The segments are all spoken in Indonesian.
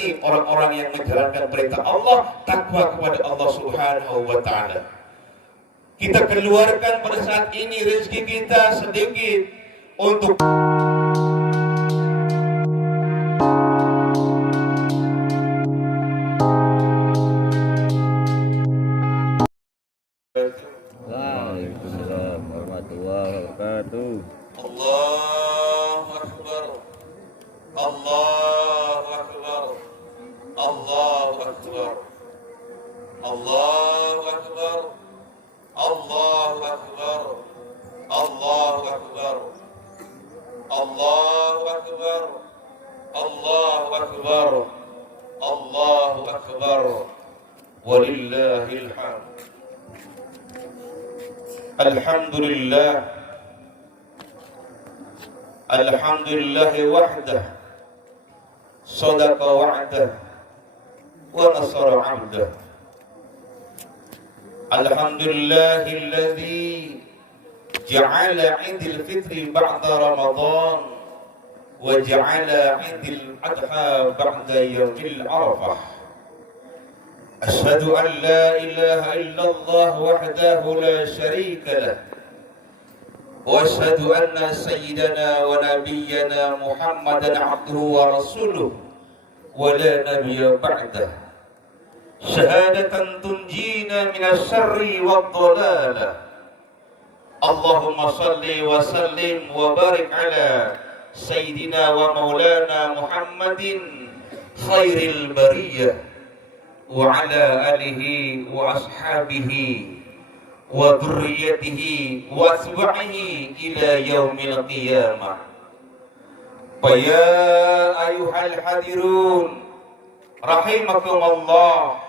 ini orang-orang yang menjalankan perintah Allah, takwa kepada Allah Subhanahu wa Ta'ala. Kita keluarkan pada saat ini rezeki kita sedikit untuk Waalaikumsalam warahmatullahi wabarakatuh. Allahu Akbar, Allahu Akbar, Allahu Akbar, Allahu Akbar, Allahu Akbar, Allahu Akbar, Allahu Akbar, Allahu Akbar, Allahu Akbar, walillahil hamd. Alhamdulillah, alhamdulillah wahdah, sadaqa wa'dah, wa nasara 'abdah. Alhamdulillahilladzi ja'ala 'idil fitri ba'da Ramadan wa ja'ala 'idil adha ba'da yaumil Arafah. Asyhadu an la ilaha illallah wahdahu la syarika lah. Wa asyhadu anna sayyidana wa nabiyyana Muhammadan abduhu wa rasuluh wa la nabiyya ba'dah. Syahadatan tunjina minas syarri wad dhalalah. Allahumma salli wa sallim wa barik ala sayyidina wa maulana Muhammadin khairil bariyah wa ala alihi wa ashabihi wa dhurriyyatihi wa asbahihi ila yaumil qiyamah. Ya ayuhal hadirun rahimakumullah,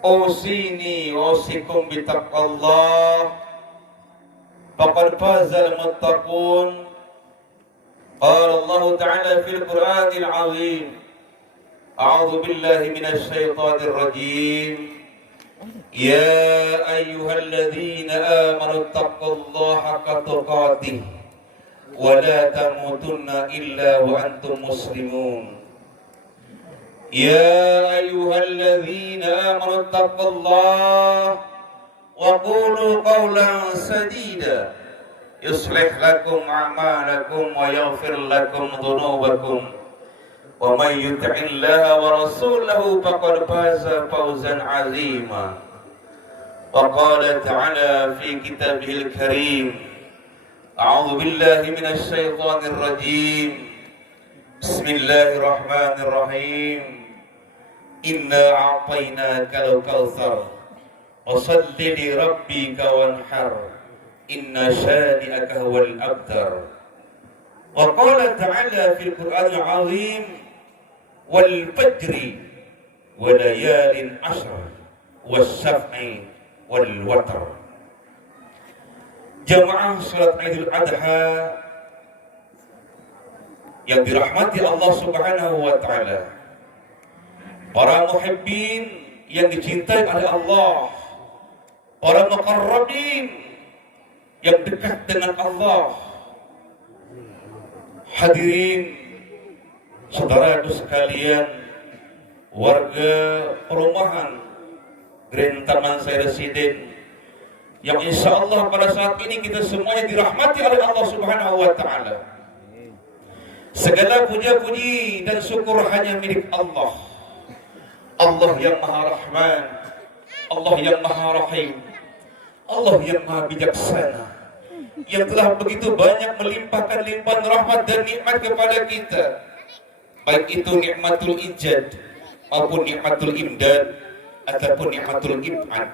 usini usikum bitaqwallah, faqad fazal muttaqun. Qala Allah Ta'ala fil Qur'anil 'azim, a'udzu billahi minasy syaithanir rajim. Ya ayyuhalladzina amanu taqullaha haqqa tuqatih wa la tamutunna illa wa antum muslimun. Ya ayyuhalladzina amanu taqullaha wa qulu qawlan sadida yuslih lakum a'malakum wa yaghfir lakum dhunubakum. Wa may yuti'illaha wa rasulahu faqad faza fawzan 'azima. Wa qala ta'ala fi kitabihil karim, a'udzu billahi minasy syaithanir rajim. Bismillahirrahmanirrahim. Inna a'tainakal kautsar fashalli li rabbika wanhar inna shani'aka huwal abtar. Wa qala ta'ala fil Qur'anil 'azim, wal fajri wa layalin ashr was-saf'i wal watr. Jamaah salat Idul Adha yang dirahmati Allah Subhanahu wa Ta'ala, para muhibbin yang dicintai oleh Allah, para muqarrabin yang dekat dengan Allah, hadirin saudaraku sekalian, warga perumahan Grand Taman Sari Residen, yang insya Allah pada saat ini kita semuanya dirahmati oleh Allah Subhanahu wa Ta'ala. Segala puja-puji dan syukur hanya milik Allah. Allah yang Maha Rahman, Allah yang Maha Rahim, Allah yang Maha Bijaksana, yang telah begitu banyak melimpahkan limpahan rahmat dan nikmat kepada kita, baik itu nikmatul ijad maupun nikmatul imdad ataupun nikmatul ib'ad.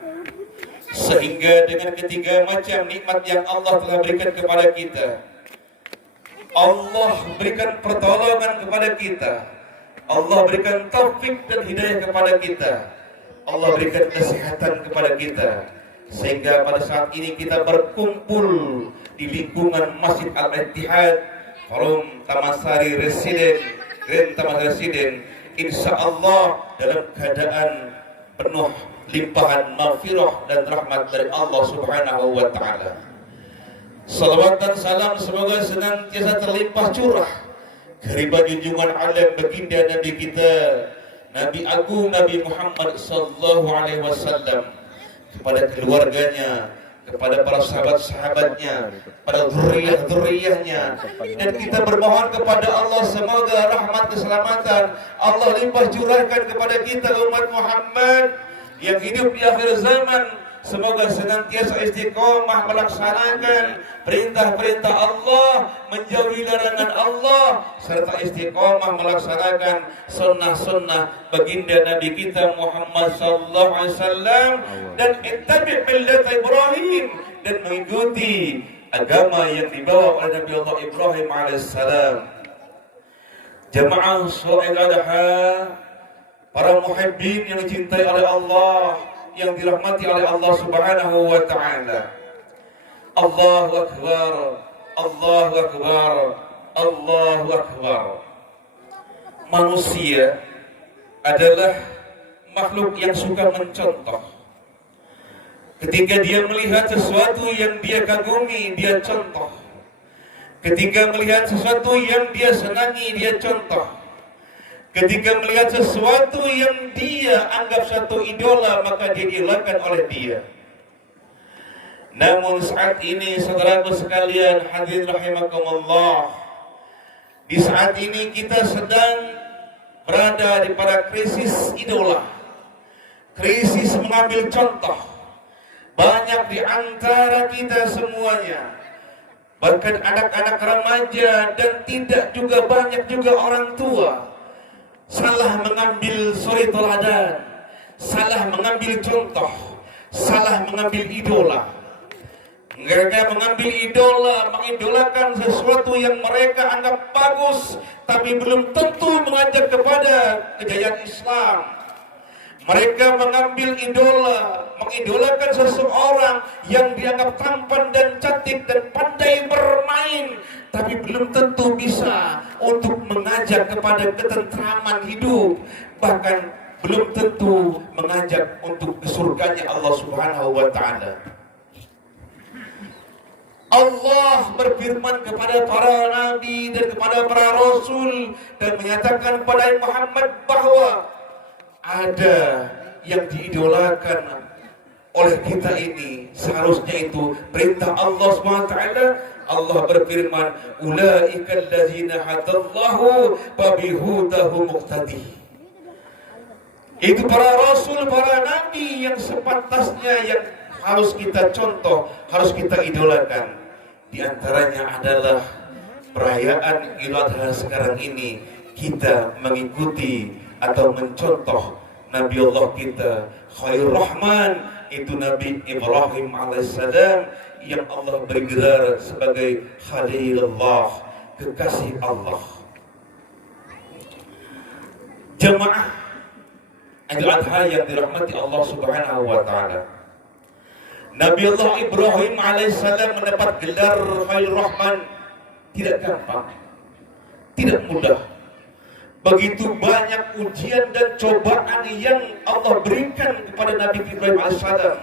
Sehingga dengan ketiga macam nikmat yang Allah telah berikan kepada kita, Allah berikan pertolongan kepada kita, Allah berikan taufik dan hidayah kepada kita, Allah berikan kesehatan kepada kita, sehingga pada saat ini kita berkumpul di lingkungan Masjid Al-Ittihad, Forum Taman Sari Residen, Grand Taman Residen, insya Allah dalam keadaan penuh limpahan maghfirah dan rahmat dari Allah Subhanahu wa Ta'ala. Salawat dan salam semoga senantiasa terlimpah curah Keribat junjungan alam baginda Nabi kita, Nabi Agung Nabi Muhammad sallallahu alaihi wasallam, kepada keluarganya, kepada para sahabat-sahabatnya, pada zuriyah-zuriyahnya, dan kita bermohon kepada Allah semoga rahmat keselamatan Allah limpah curahkan kepada kita umat Muhammad yang hidup di akhir zaman. Semoga senantiasa istiqomah melaksanakan perintah-perintah Allah, menjauhi larangan Allah, serta istiqomah melaksanakan sunnah-sunnah baginda Nabi kita Muhammad sallallahu alaihi wasallam, dan ittabi' millata Ibrahim, dan mengikuti agama yang dibawa oleh Nabi Allah Ibrahim alaihissalam. Jamaah Shalat Adha, para muhibbin yang dicintai oleh Allah, yang dirahmati oleh Allah Subhanahu wa taala. Allahu akbar, Allahu akbar, Allahu akbar. Manusia adalah makhluk yang suka mencontoh. Ketika dia melihat sesuatu yang dia kagumi, dia contoh. Ketika melihat sesuatu yang dia senangi, dia contoh. Ketika melihat sesuatu yang dia anggap satu idola, maka dia diidolakan oleh dia. Namun saat ini saudaraku sekalian hadirin rahimakumullah, di saat ini kita sedang berada di pada krisis idola, krisis mengambil contoh. Banyak di antara kita semuanya, bahkan anak-anak remaja dan tidak juga banyak juga orang tua, salah mengambil suri teladan, salah mengambil contoh, salah mengambil idola. Mereka mengambil idola, mengidolakan sesuatu yang mereka anggap bagus, tapi belum tentu mengajak kepada kejayaan Islam. Mereka mengambil idola, mengidolakan seseorang yang dianggap tampan dan cantik dan pandai bermain, tapi belum tentu bisa untuk mengajak kepada ketentraman hidup, bahkan belum tentu mengajak untuk ke surganya Allah Subhanahu wa taala. Allah berfirman kepada para nabi dan kepada para rasul dan menyatakan kepada Muhammad bahwa ada yang diidolakan oleh kita ini, seharusnya itu perintah Allah SWT. Allah berfirman, ulaika allazina hadallahu fabihudahu muqtadi. Itu para rasul, para nabi yang sepantasnya yang harus kita contoh, harus kita idolakan. Di antaranya adalah perayaan Idul Adha sekarang ini, kita mengikuti atau mencontoh Nabi Allah kita Khalil Rahman, itu Nabi Ibrahim alaihissalam, yang Allah beri gelar sebagai Khalilullah, kekasih Allah. Jemaah Idul Adha yang dirahmati Allah Subhanahu wa taala, Nabi Allah Ibrahim alaihissalam mendapat gelar Khalil Rahman tidak gampang, tidak mudah. Begitu banyak ujian dan cobaan yang Allah berikan kepada Nabi Ibrahim alaihissalam,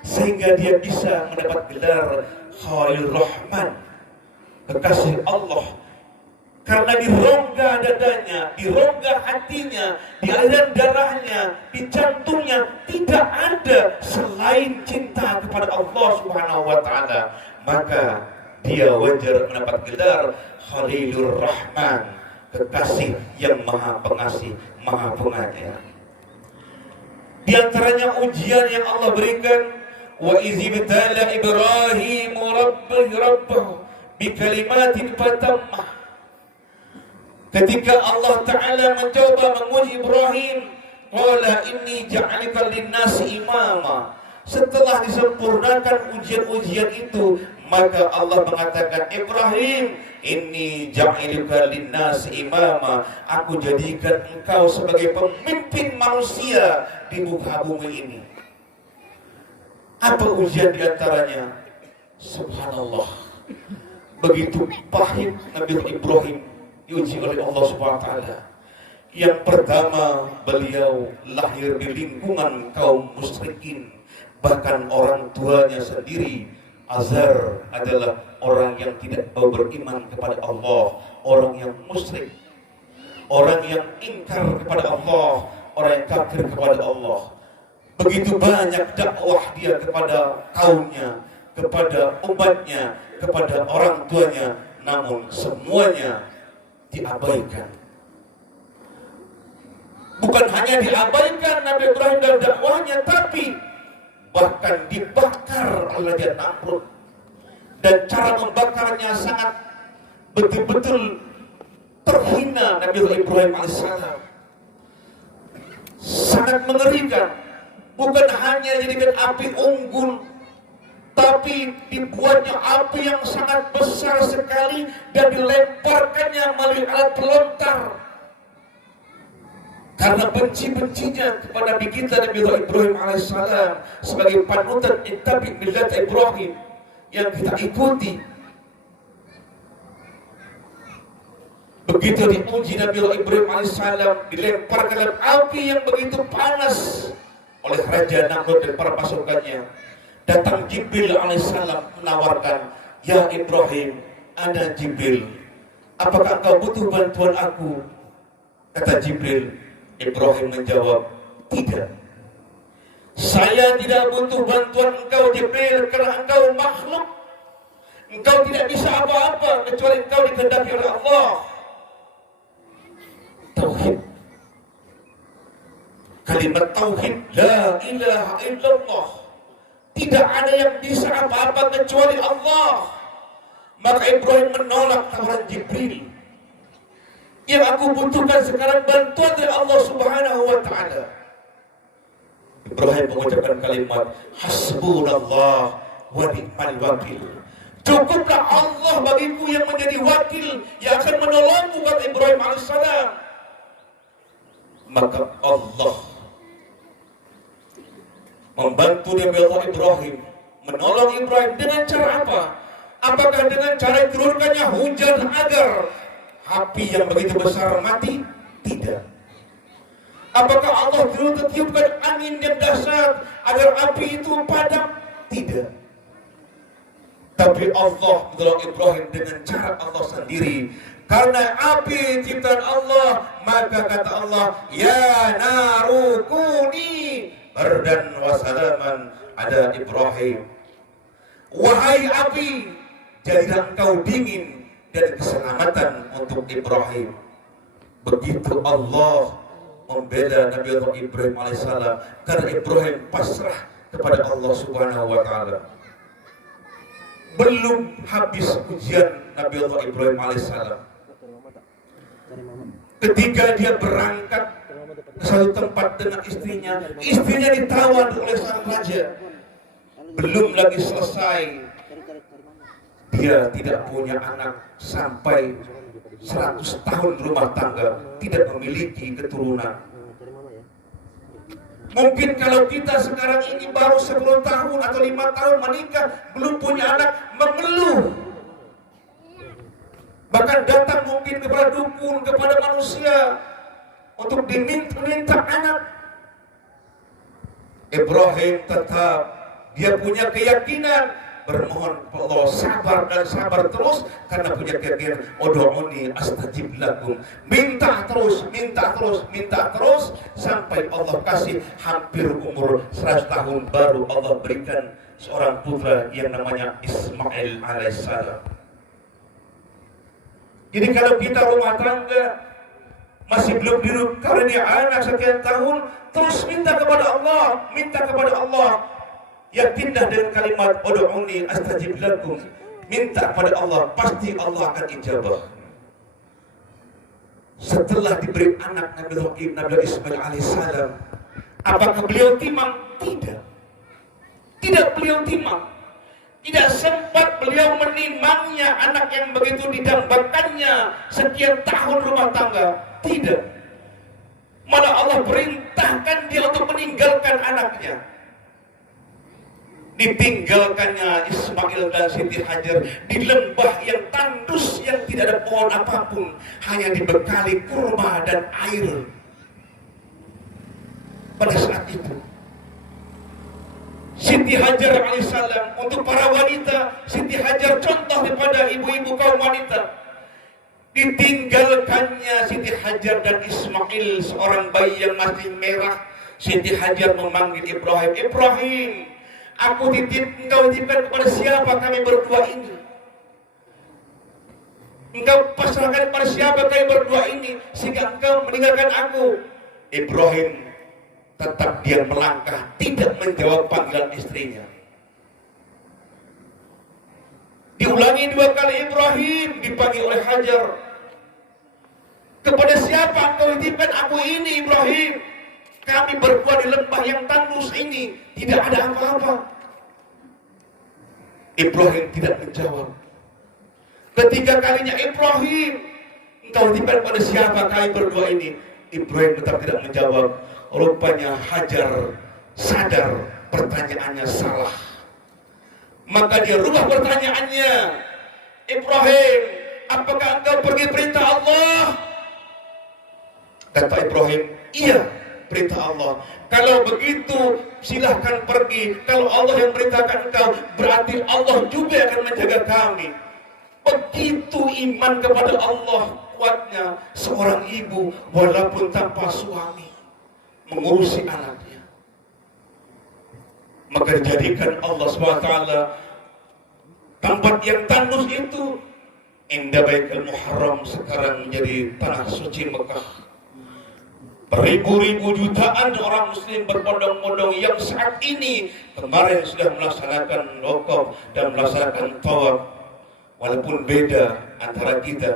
sehingga dia bisa mendapat gelar Khalil Rahman, kekasih Allah. Karena di rongga dadanya, di rongga hatinya, di aliran darahnya, di jantungnya tidak ada selain cinta kepada Allah Subhanahu wa taala, maka dia wajar mendapat gelar Khalilur Rahman, kekasih yang maha pengasih, maha penganyar. Di antaranya ujian yang Allah berikan, wa izibtala Ibrahim rabbahu bikalimatin fatammah. Ketika Allah Ta'ala mencoba menguji Ibrahim, qala inni ja'alika linnasi imama. Setelah disempurnakan ujian-ujian itu, maka Allah mengatakan, Ibrahim, inni ja'alika linnasi imama. Aku jadikan engkau sebagai pemimpin manusia di muka bumi ini. Apa ujian diantaranya? Subhanallah, begitu pahit Nabi Ibrahim diuji oleh Allah Subhanahu wa taala. Yang pertama, beliau lahir di lingkungan kaum musyrikin, bahkan orang tuanya sendiri Azar adalah orang yang tidak mau beriman kepada Allah, orang yang musyrik. orang yang ingkar kepada Allah, orang yang kafir kepada Allah. Begitu banyak dakwah dia kepada kaumnya, kepada umatnya, kepada orang tuanya, namun semuanya diabaikan. Bukan hanya diabaikan Nabi Ibrahim dalam dakwahnya, tapi bahkan dibakar oleh Raja Namrud. Dan cara membakarnya sangat betul-betul terhina Nabi Ibrahim alaihissalam. Sangat mengerikan. Bukan hanya dijadikan api unggun, tapi dibuatnya api yang sangat besar sekali dan dilemparkannya melalui alat pelontar. Karena benci-bencinya kepada Nabi kita Nabi Ibrahim alaihissalam sebagai panutan ittabi millat Ibrahim yang kita ikuti. Begitu diuji Nabi Ibrahim alaihissalam, dilemparkan dalam api yang begitu panas oleh Raja Namrud dan para pasukannya. Datang Jibril alaihissalam menawarkan, "Ya Ibrahim, ada Jibril. Apakah engkau butuh bantuan aku?" Kata Jibril. Ibrahim menjawab, "Tidak. Saya tidak butuh bantuan engkau Jibril, karena engkau makhluk. Engkau tidak bisa apa-apa kecuali engkau dikehendaki oleh Allah." Tauhid. Kalimat tauhid, la ilaha illallah. Tidak ada yang bisa apa-apa kecuali Allah. Maka Ibrahim menolak tawaran Jibril. Yang aku butuhkan sekarang bantuan dari Allah Subhanahu wa ta'ala. Ibrahim mengucapkan kalimat, hasbunallah wa ni'mal wakil. Cukuplah Allah bagiku yang menjadi wakil yang akan menolongku, kata Ibrahim alaihissalam. Maka Allah membantu Nabi Allah Ibrahim, menolong Ibrahim dengan cara apa? Apakah dengan cara turunkannya hujan agar api yang begitu besar mati? Tidak. Apakah Allah tiupkan angin yang dahsyat agar api itu padam? Tidak. Tapi Allah menolong Ibrahim dengan cara Allah sendiri. Karena api ciptaan Allah, maka kata Allah, ya naru kuni bardan wa salaman ada Ibrahim. Wahai api, jadilah engkau dingin dan keselamatan untuk Ibrahim. Begitu Allah membela Nabi Allah Ibrahim alaihissalam, karena Ibrahim pasrah kepada Allah Subhanahu wa ta'ala. Belum habis ujian Nabi Allah Ibrahim alaihissalam, ketika dia berangkat ke satu tempat dengan istrinya ditawan oleh sang raja. Belum lagi selesai, dia tidak punya anak sampai 100 tahun rumah tangga, tidak memiliki keturunan. Mungkin kalau kita sekarang ini baru 10 tahun atau 5 tahun menikah, belum punya anak, mengeluh. Bahkan datang mungkin kepada dukun, kepada manusia untuk diminta anak. Ibrahim tetap, dia punya keyakinan, bermohon kepada Allah, sabar dan sabar terus, karena punya keyakinan, ud'uni astajib lakum. Minta terus, minta terus, minta terus, sampai Allah kasih hampir umur 100 tahun, baru Allah berikan seorang putra yang namanya Ismail alaihissalam. Jadi kalau kita rumah tangga masih belum dikaruniai anak sekian tahun, terus minta kepada Allah, minta kepada Allah. Yakinlah dengan kalimat ud'uni astajib lakum. Minta kepada Allah, pasti Allah akan ijabah. Setelah diberi anak Nabi Ismail alaihissalam, apakah beliau timang? Tidak. Tidak beliau timang. Tidak sempat beliau menimangnya anak yang begitu didambakannya sekian tahun rumah tangga. Tidak. Malah Allah perintahkan dia untuk meninggalkan anaknya. Ditinggalkannya Ismail dan Siti Hajar di lembah yang tandus, yang tidak ada pohon apapun, hanya dibekali kurma dan air. Pada saat itu Siti Hajar alaihissalam, untuk para wanita, Siti Hajar contoh kepada ibu-ibu kaum wanita. Ditinggalkannya Siti Hajar dan Ismail, seorang bayi yang masih merah. Siti Hajar memanggil Ibrahim, Ibrahim, aku engkau titipkan kepada siapa kami berdua ini? Engkau pasrahkan kepada siapa kami berdua ini sehingga engkau meninggalkan aku? Ibrahim tetap dia melangkah, tidak menjawab panggilan istrinya. Diulangi 2 kali Ibrahim dipanggil oleh Hajar. Kepada siapa engkau titipkan aku ini Ibrahim? Kami berdua di lembah yang tandus ini, tidak ada apa-apa. Ibrahim tidak menjawab. Ketiga kalinya, Ibrahim, engkau titipkan pada siapa kami berdua ini? Ibrahim tetap tidak menjawab. Rupanya Hajar sadar pertanyaannya salah. Maka dia rubah pertanyaannya. Ibrahim, apakah engkau pergi perintah Allah? Kata Ibrahim, iya, perintah Allah. Kalau begitu silahkan pergi. Kalau Allah yang perintahkan engkau, berarti Allah juga akan menjaga kami. Begitu iman kepada Allah kuatnya seorang ibu walaupun tanpa suami mengurusi anaknya. Maka dijadikan Allah SWT tempat yang tandus itu indah Baitul Muharram sekarang menjadi tanah suci Mekah. Beribu-ribu jutaan orang muslim berbondong-bondong yang saat ini kemarin sudah melaksanakan wakaf dan melaksanakan tawaf. Walaupun beda antara kita,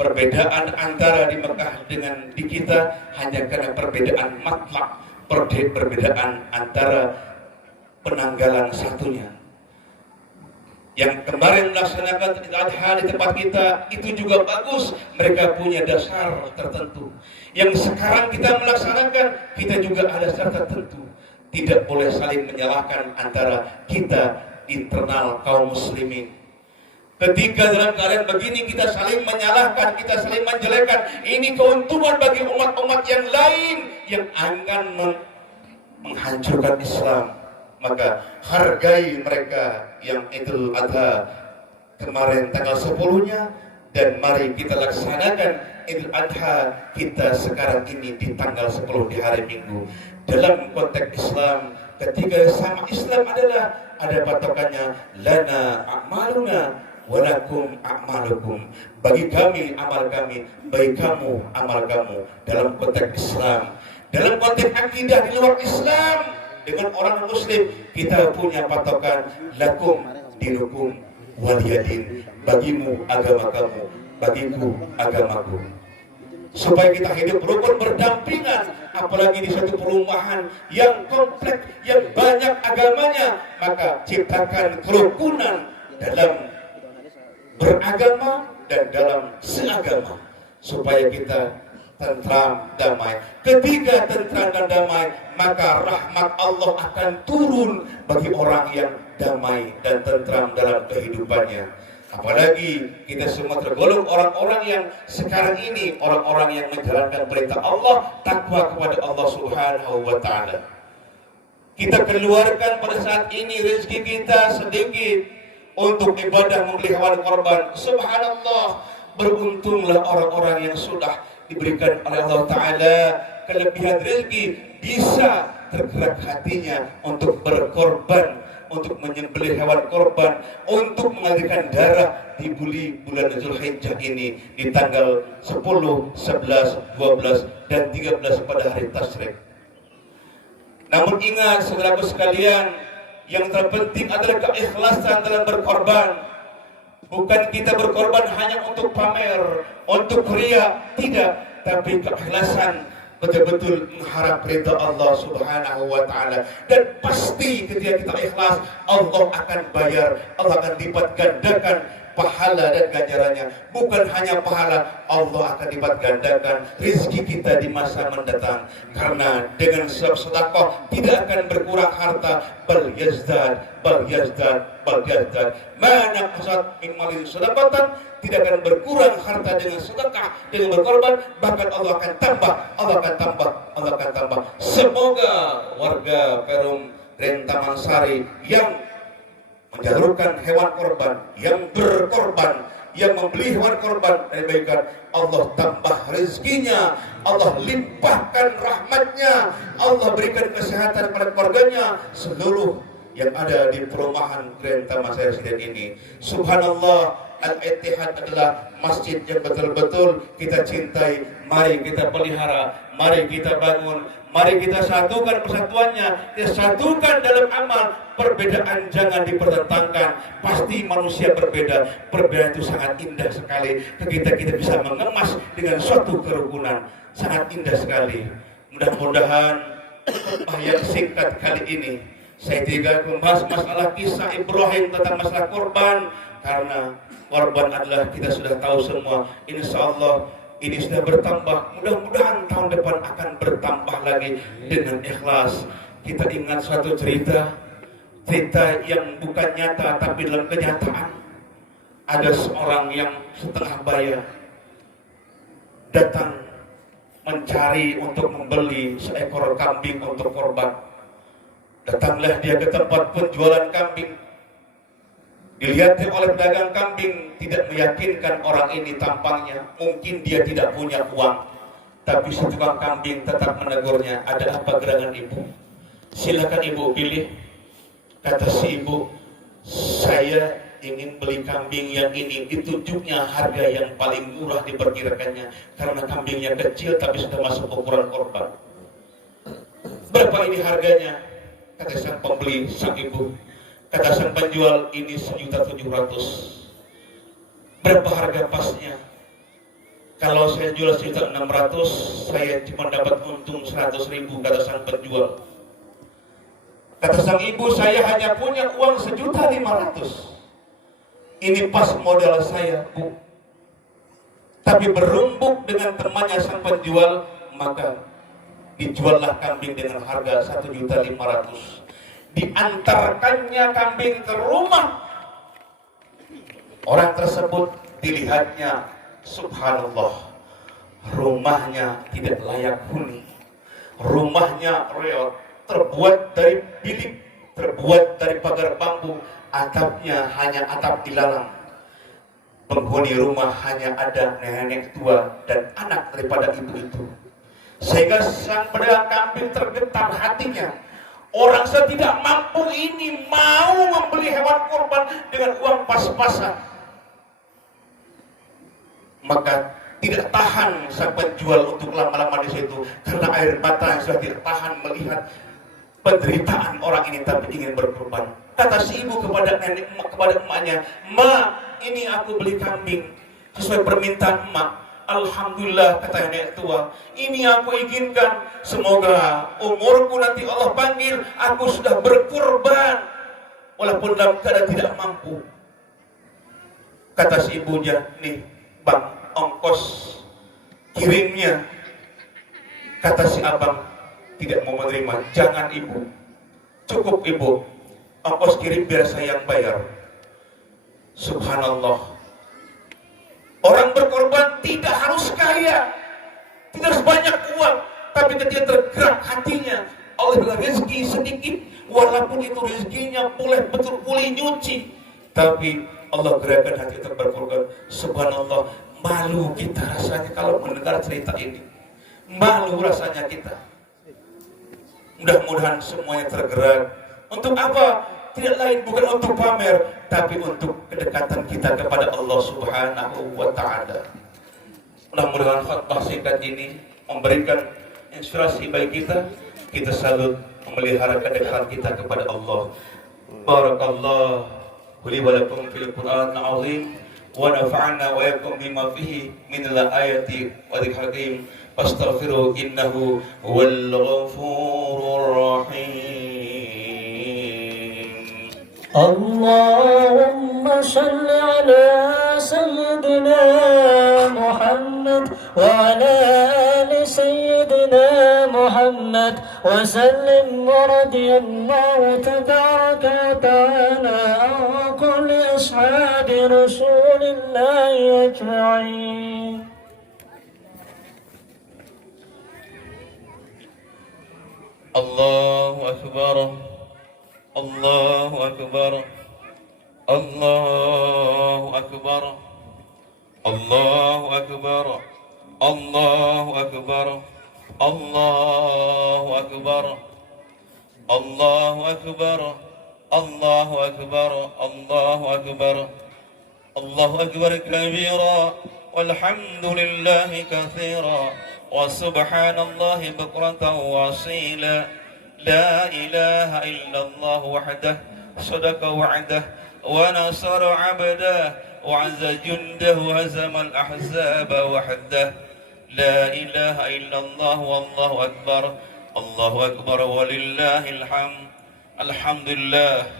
perbedaan antara di Mekah dengan di kita hanya karena perbedaan matlak, perbedaan antara penanggalan satunya. Yang kemarin melaksanakan Idul Adha di tempat kita itu juga bagus, mereka punya dasar tertentu. Yang sekarang kita melaksanakan, kita juga ada dasar tertentu. Tidak boleh saling menyalahkan antara kita internal kaum muslimin. Ketika dalam keadaan begini kita saling menyalahkan, kita saling menjelekkan, ini keuntungan bagi umat-umat yang lain yang akan menghancurkan Islam. Maka hargai mereka yang Idul Adha kemarin tanggal 10-nya, dan mari kita laksanakan Idul Adha kita sekarang ini di tanggal 10 di hari Minggu. Dalam konteks Islam, ketiga sama Islam adalah ada patokannya, lana a'maluna walakum a'malukum. Bagi kami amal kami, bagi kamu amal kamu. Dalam konteks Islam, dalam konteks akidah di luar Islam, dengan orang muslim kita punya patokan, lakum dinukum waliyadin. Bagimu agama kamu, bagiku agamaku. Supaya kita hidup rukun berdampingan, apalagi di satu perumahan yang kompleks, yang banyak agamanya, maka ciptakan kerukunan dalam beragama dan dalam seagama supaya kita tentram damai. Ketika tentram dan damai, maka rahmat Allah akan turun bagi orang yang damai dan tentram dalam kehidupannya. Apalagi kita semua tergolong orang-orang yang sekarang ini orang-orang yang menjalankan perintah Allah, takwa kepada Allah Subhanahu wa taala. Kita keluarkan pada saat ini rezeki kita sedikit untuk ibadah membeli hewan korban. Subhanallah, beruntunglah orang-orang yang sudah diberikan oleh Allah Ta'ala kelebihan rezeki, bisa tergerak hatinya untuk berkorban, untuk menyembelih hewan korban, untuk mengalirkan darah di bulan Zulhijjah ini di tanggal 10, 11, 12, dan 13 pada hari Tasyrik. Namun ingat saudaraku sekalian, yang terpenting adalah keikhlasan dalam berkorban. Bukan kita berkorban hanya untuk pamer, untuk ria, tidak, tapi keikhlasan betul-betul mengharap perintah Allah Subhanahu wa taala. Dan pasti ketika kita ikhlas, Allah akan bayar, Allah akan lipat gandakan pahala dan ganjarannya. Bukan hanya pahala, Allah akan lipat gandakan rezeki kita di masa mendatang. Karena dengan sedekah tidak akan berkurang harta, bal yazdad, bal yazdad, bal yazdad. Mana qasad min malin sedekatan, tidak akan berkurang harta dengan sedekah, dengan berkorban, bahkan Allah akan tambah, Allah akan tambah, Allah akan tambah. Semoga warga Perum dan Taman Sari yang menjalurkan hewan korban, yang berkorban yang membeli hewan korban dari kebaikan, Allah tambah rezekinya, Allah limpahkan rahmatnya, Allah berikan kesehatan pada keluarganya, seluruh yang ada di perumahan Grand Taman Sari Residen ini. Subhanallah, Al-Ittihad adalah masjid yang betul-betul kita cintai. Mari kita pelihara, mari kita bangun, mari kita satukan persatuannya, kita satukan dalam amal. Perbedaan jangan dipertentangkan. Pasti manusia berbeda, perbedaan itu sangat indah sekali. Kita bisa mengemas dengan suatu kerukunan, sangat indah sekali. Mudah-mudahan yang singkat kali ini saya tidak membahas masalah kisah Ibrahim tentang masalah korban, karena korban adalah kita sudah tahu semua. Insya Allah ini sudah bertambah. Mudah-mudahan tahun depan akan bertambah lagi dengan ikhlas. Kita ingat suatu cerita yang bukan nyata tapi dalam kenyataan. Ada seorang yang setengah bayar datang mencari untuk membeli seekor kambing untuk korban. Datanglah dia ke tempat penjualan kambing. Dilihat oleh pedagang kambing, tidak meyakinkan orang ini tampangnya. Mungkin dia tidak punya uang. Tapi si tukang kambing tetap menegurnya. Ada apa gerangan ibu? Silakan ibu pilih. Kata si ibu, saya ingin beli kambing yang ini. Ditunjuknya harga yang paling murah diperkirakannya. Karena kambingnya kecil tapi sudah masuk ukuran korban. Berapa ini harganya? Kata sang pembeli, sang ibu. Kata sang penjual, ini 1.700.000. Berapa harga pasnya? Kalau saya jual 1.600.000, saya cuma dapat untung 100.000, kata sang penjual. Kata sang ibu, saya hanya punya uang 1.500.000. Ini pas modal saya, Bu. Tapi berumbuk dengan temannya sang penjual, maka dijuallah kambing dengan harga 1.500.000. Diantarkannya kambing ke rumah orang tersebut. Dilihatnya, subhanallah, rumahnya tidak layak huni. Rumahnya reot, terbuat dari bilik, terbuat dari pagar bambu, atapnya hanya atap ilalang. Penghuni rumah hanya ada nenek tua dan anak daripada ibu itu. Sehingga sang pedagang kambing tergetar hatinya. Orang setidak mampu ini mau membeli hewan kurban dengan uang pas-pasan. Maka tidak tahan sang penjual untuk lama-lama di situ, karena air mata yang sudah tidak tahan melihat penderitaan orang ini tapi ingin berkorban. Kata si ibu kepada emaknya, "Ma, ini aku beli kambing sesuai permintaan emak. Alhamdulillah," kata nenek tua, "ini aku inginkan. Semoga umurku nanti Allah panggil, aku sudah berkurban walaupun dalam keadaan tidak mampu." Kata si ibunya, "Nih bang, ongkos kirimnya." Kata si abang tidak mau menerima. "Jangan ibu, cukup ibu, ongkos kirim biar saya yang bayar." Subhanallah, orang berkorban tidak harus kaya, tidak harus banyak uang, tapi ketika tergerak hatinya oleh rezeki sedikit, walaupun itu rezekinya boleh betul boleh nyuci, tapi Allah gerakan hati untuk berkorban. Subhanallah, malu kita rasanya kalau mendengar cerita ini. Malu rasanya kita. Mudah-mudahan semuanya tergerak. Untuk apa? Tidak lain bukan untuk pamer, tapi untuk kedekatan kita kepada Allah Subhanahu wa Ta'ala. Mudah-mudahan khutbah singkat ini memberikan inspirasi bagi kita. Kita selalu memelihara kedekatan kita kepada Allah. Barakallahu li wa lakum fil Qur'anil azim wa nafa'ana wa yakum bima fihi min al-ayati wa dhikril hakim. Fastaghfiru innahu huwal ghafurur rahim. اللهم صل على سيدنا محمد وعلى آل سيدنا محمد وسلم ورضي الله تبارك وتعالى عن كل أصحاب رسول الله أجمعين. الله أكبر الله أكبر الله أكبر Allahu Akbar, Allahu Akbar, Allahu Akbar, Allahu Akbar, Allahu Akbar, Allahu Akbar, Allahu Akbar kabira, walhamdulillahi katsira, wa subhanallahi bukratan wa asila. La ilaha illallah wahdah, sadaqa wa'dah, wa nasara 'abdah, wa 'azza jundahu, wa hazama al-ahzaba wahdah. La ilaha illallah wallahu akbar, Allahu akbar walillahil hamd. Alhamdulillah,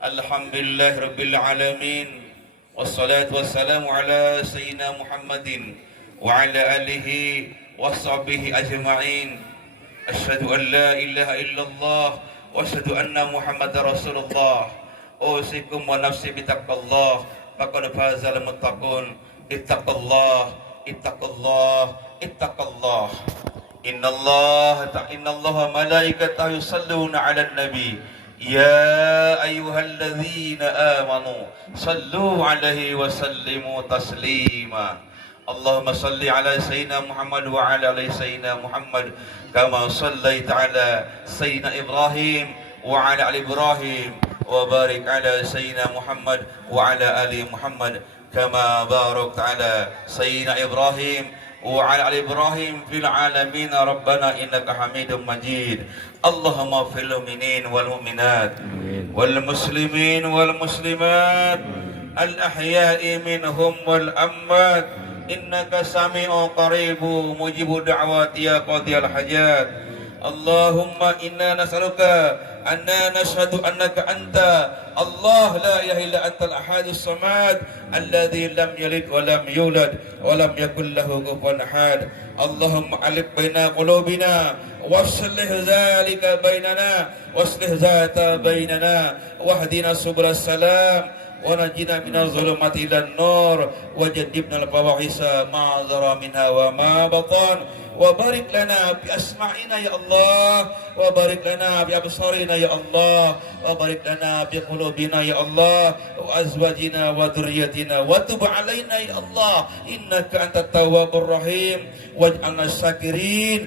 alhamdulillah rabbil alamin. Wassalatu wassalamu ala sayyidina Muhammadin wa ala alihi wa sahbihi ajma'in. Asyhadu an la ilaha illallah wa asyhadu anna Muhammadar Rasulullah. Usikum wa nafsi bitaqwallah, faqad fazal muttaqun. Ittaqullah, ittaqullah, ittaqullah. Innallaha malaikatahu yusalluna 'alan nabi. Ya ayyuhalladzina amanu sallu 'alaihi wa sallimu taslima. Allahumma salli ala sayyidina Muhammad wa ala ali sayyidina Muhammad kama sallaita ala sayyidina Ibrahim wa ala ali Ibrahim wa barik ala sayyidina Muhammad wa ala ali Muhammad kama barakta ala sayyidina Ibrahim wa ala ali Ibrahim fil alamin. Rabbana innaka Hamidum Majid. Allahumma fil mu'minin wal mu'minat wal muslimin wal muslimat al ahya'i minhum wal amwat. Innaka sami'un qaribu mujibu da'wati ya qadiyal hajat. Allahumma inna nas'aluka anna nashhadu annaka anta Allah la ilaha illa antal ahadus samad alladzi lam yalid wa lam yulad wa lam yakul lahu kufuwan ahad. Allahumma alif baina qulubina waslih dzalika bainana waslih dzata bainana wahdina subul salam wa najina minaz zulumati ilan nur wa jannibna al-fawahisa ma dhara minha wa ma batan wa barik lana bi asma'ina ya Allah wa barik lana bi absarina ya Allah wa barik lana bi qulubina ya Allah wa azwajina wa dhurriyyatina wa tub alaina ya Allah innaka antat tawwabur rahim waj'alna syakirin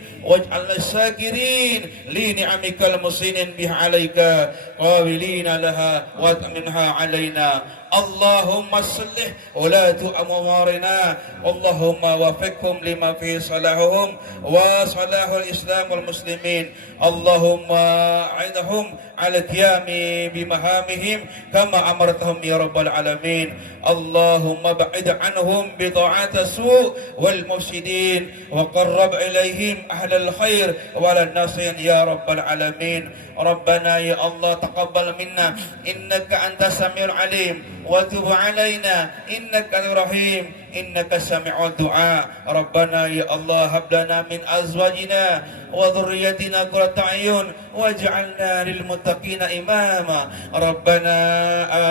li ni'amikal musinin biha alaika qawilina laha wa minha alaina. Allahumma sallih ulatu amwarina, Allahumma wafiqhum lima fi salahuhum wa salahul islam wal muslimin. Allahumma a'inhum ala qiyami bimahamihim kama amartahum ya rabbal alamin. Allahumma ba'id anhum bi ta'ati su' wal mufsidin wa qarrab ilaihim ahlal khair wa lan nasihin ya rabbal alamin. Rabbana ya Allah taqabbal minna innaka antas samiul alim wa tub alaina innaka rahim innaka sami'ud du'a. Rabbana ya Allah hab lana min azwajina wa dhurriyyatina qurrata a'yun waj'alna lil muttaqina imama. Rabbana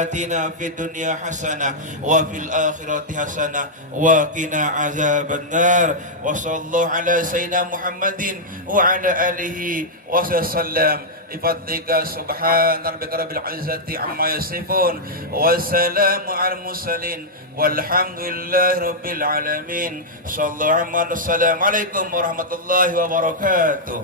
atina fid dunya hasanah wa fil akhirati hasanah wa qina azaban nar. Wa sallallahu ala sayyidina Muhammadin wa ala alihi wa sallam. Bifadlika subhana rabbika rabbil izzati amma yasifun wa salamun al mursalin walhamdulillahi rabbil alamin. Assalamualaikum warahmatullahi wabarakatuh.